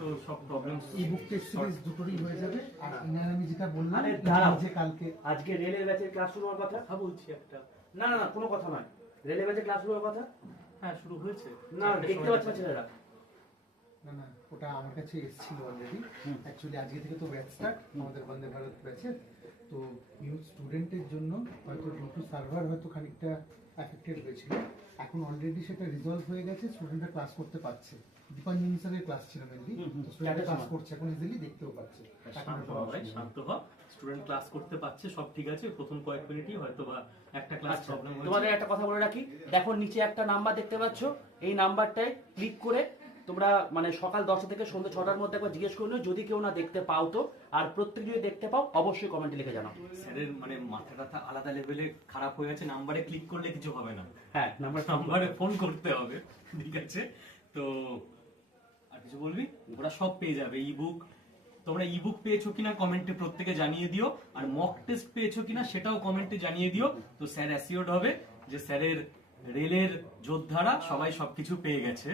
তো সব problem e-book test series দুটোরই হয়ে যাবে। আর ইনার আমি যেটা বললাম আরে দাঁড়াও। যে কালকে আজকে রেলের ব্যাচের ক্লাস শুরু হওয়ার কথা। বলছি একটা। না না না, কোনো কথা নয়। রেলের ব্যাচের ক্লাস শুরু হওয়ার কথা। হ্যাঁ, শুরু হয়েছে। না, দেখতে পাচ্ছ না ছেলেরা। না না, ওটা আমার কাছে এসেছিল অলরেডি। অ্যাকচুয়ালি আজকে থেকে তো ব্যাচ স্টার্ট আমাদের বন্দে ভারত ব্যাচের। তো নিউ স্টুডেন্টের জন্য হয়তো ডিউ টু সার্ভার হয়তো খানিকটা অ্যাফেক্টেড হয়েছিল। এখন অলরেডি সেটা রিজলভ হয়ে গেছে, স্টুডেন্টরা ক্লাস করতে পারছে। দীপাঞ্জন স্যারের ক্লাস ছিল মেনলি, তো স্টুডেন্টরা ক্লাস করছে, এখন ইজিলি দেখতেও পাচ্ছে। শান্ত হ ভাই, শান্ত হ। স্টুডেন্ট ক্লাস করতে পারছে, সব ঠিক আছে। প্রথম কয়েক মিনিটই হয়তো বা একটা ক্লাস আচ্ছা, প্রবলেম হয়েছে। তোমাদের একটা কথা বলে রাখি, দেখো নিচে একটা নাম্বার দেখতে পাচ্ছ, এই নাম্বারটায় ক্লিক করে তোমরা মানে সকাল 10টা থেকে সন্ধ্যা 6টার মধ্যে একবার জিজ্ঞেস করে নিও, যদি কেউ না দেখতে পাও তো। আর প্রত্যেক যদি দেখতে পাও অবশ্যই কমেন্টে লিখে জানাও। স্যারের মানে মাথা টাথা আলাদা লেভেলে খারাপ হয়ে গেছে, নাম্বারে ক্লিক করলে কিছু হবে না, হ্যাঁ, নাম্বারে ফোন করতে হবে। ঠিক আছে, তো আর কিছু বলবি? ওরা সব পেয়ে যাবে। ইবুক, তোমরা ইবুক পেয়েছো কিনা কমেন্টে প্রত্যেকে জানিয়ে দিও, আর মক টেস্ট পেয়েছো কিনা সেটাও কমেন্টে জানিয়ে দিও। তো স্যার অ্যাসিওর্ড হবে যে স্যারের রেলের যোদ্ধারা সবাই সবকিছু পেয়ে গেছে।